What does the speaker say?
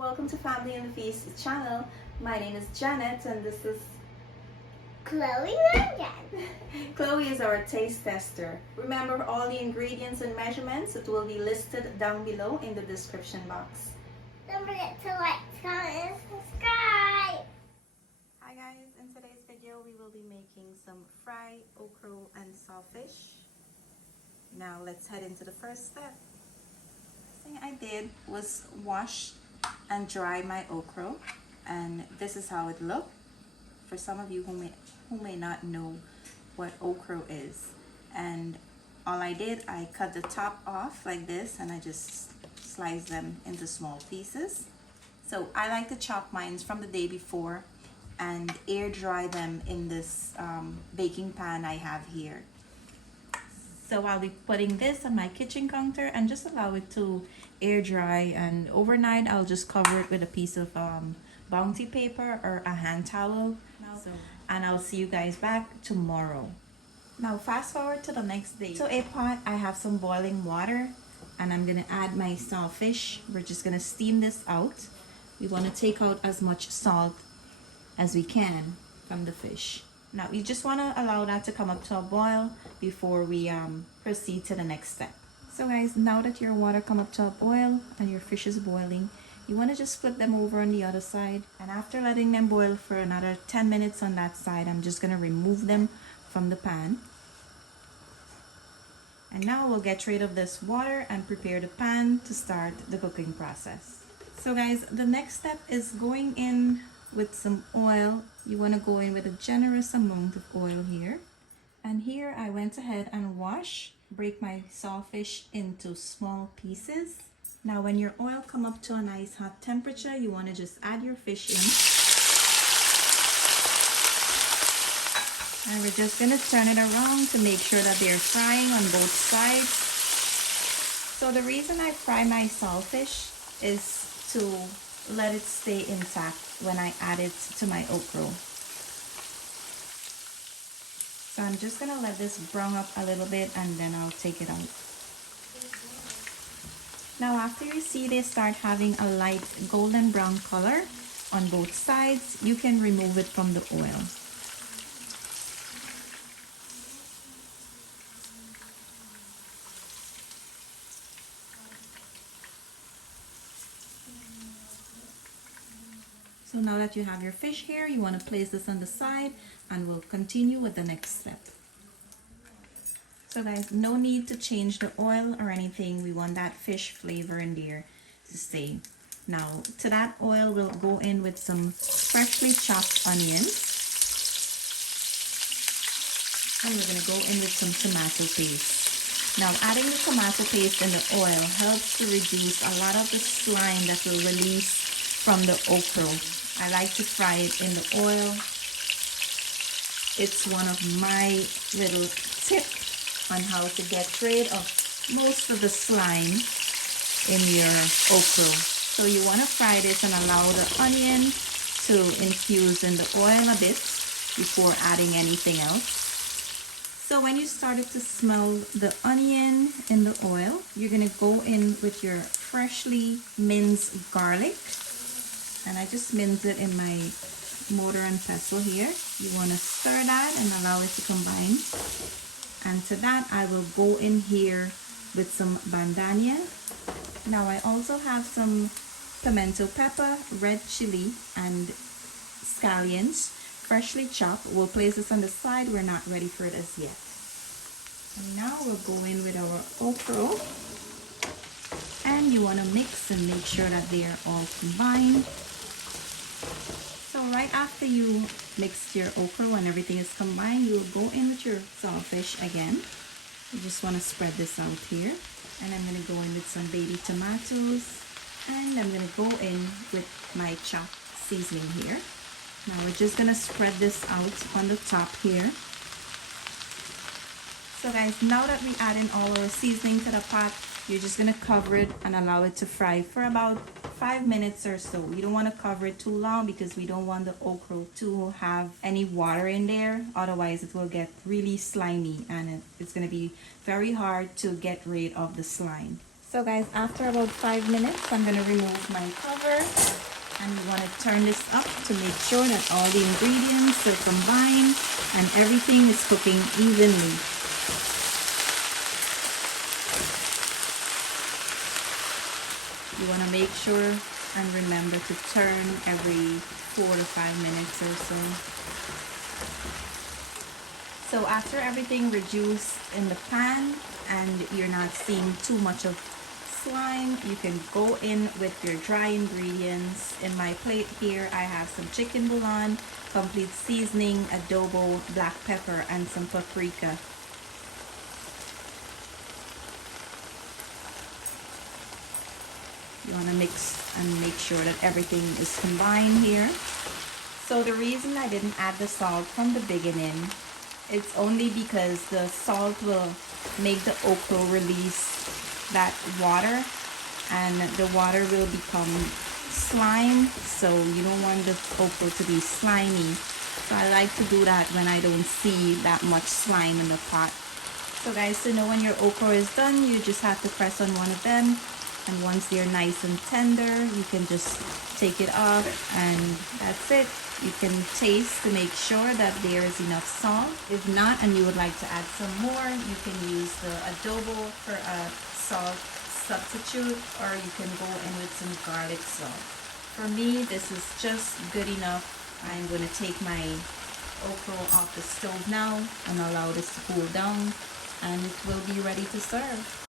Welcome to Family and the Feast channel. My name is Janet and this is Chloe again. Chloe is our taste tester. Remember all the ingredients and measurements, it will be listed down below in the description box. Don't forget to like, comment, and subscribe. Hi guys, in today's video we will be making some fried okra and sawfish. Now let's head into the first step. The thing I did was wash and dry my okra, and this is how it looked. For some of you who may not know what okra is, and all I did, I cut the top off like this and I just slice them into small pieces. So I like to chop mine from the day before and air dry them in this baking pan I have here. So I'll be putting this on my kitchen counter and just allow it to air dry, and overnight I'll just cover it with a piece of bounty paper or a hand towel. And I'll see you guys back tomorrow. Now fast forward to the next day. So a pot, I have some boiling water and I'm gonna add my sawfish. We're just gonna steam this out. We want to take out as much salt as we can from the fish. Now you just want to allow that to come up to a boil before we proceed to the next step. So guys, now that your water come up to a boil and your fish is boiling, you want to just flip them over on the other side, and after letting them boil for another 10 minutes on that side, I'm just going to remove them from the pan. And now we'll get rid of this water and prepare the pan to start the cooking process. So guys, the next step is going in with some oil. You want to go in with a generous amount of oil here. And here I went ahead and break my sawfish into small pieces. Now when your oil come up to a nice hot temperature, you want to just add your fish in. And we're just going to turn it around to make sure that they're frying on both sides. So the reason I fry my sawfish is to let it stay intact when I add it to my okra. So I'm just going to let this brown up a little bit and then I'll take it out. Now after you see they start having a light golden brown color on both sides, you can remove it from the oil. So now that you have your fish here, you want to place this on the side and we'll continue with the next step. So guys, no need to change the oil or anything. We want that fish flavor in there to stay. Now to that oil, we'll go in with some freshly chopped onions. And we're going to go in with some tomato paste. Now adding the tomato paste in the oil helps to reduce a lot of the slime that will release from the okra. I like to fry it in the oil. It's one of my little tips on how to get rid of most of the slime in your okra. So you want to fry this and allow the onion to infuse in the oil a bit before adding anything else. So when you started to smell the onion in the oil, you're going to go in with your freshly minced garlic. And I just mince it in my mortar and pestle here. You want to stir that and allow it to combine. And to that I will go in here with some bandania. Now I also have some pimento pepper, red chili, and scallions freshly chopped. We'll place this on the side. We're not ready for it as yet. And now we'll go in with our okra. And you want to mix and make sure that they are all combined. So right after you mix your okra and everything is combined, you will go in with your sawfish again. You just want to spread this out here. And I'm going to go in with some baby tomatoes. And I'm going to go in with my chopped seasoning here. Now we're just going to spread this out on the top here. So guys, now that we add in all our seasoning to the pot, you're just going to cover it and allow it to fry for about 5 minutes or so. You don't want to cover it too long because we don't want the okra to have any water in there. Otherwise it will get really slimy and it's going to be very hard to get rid of the slime. So guys, after about 5 minutes, I'm going to remove my cover, and you want to turn this up to make sure that all the ingredients are combined and everything is cooking evenly. You want to make sure and remember to turn every 4 to 5 minutes or so. So after everything reduced in the pan and you're not seeing too much of slime, you can go in with your dry ingredients. In my plate here, I have some chicken bouillon, complete seasoning, adobo, black pepper, and some paprika. You want to mix and make sure that everything is combined here. So the reason I didn't add the salt from the beginning, it's only because the salt will make the okra release that water, and the water will become slime, so you don't want the okra to be slimy. So I like to do that when I don't see that much slime in the pot. So guys, to know when your okra is done, you just have to press on one of them, and once they're nice and tender, you can just take it off, and that's it. You can taste to make sure that there is enough salt. If not, and you would like to add some more, you can use the adobo for a salt substitute, or you can go in with some garlic salt. For me, this is just good enough. I'm going to take my okra off the stove now and allow this to cool down, and it will be ready to serve.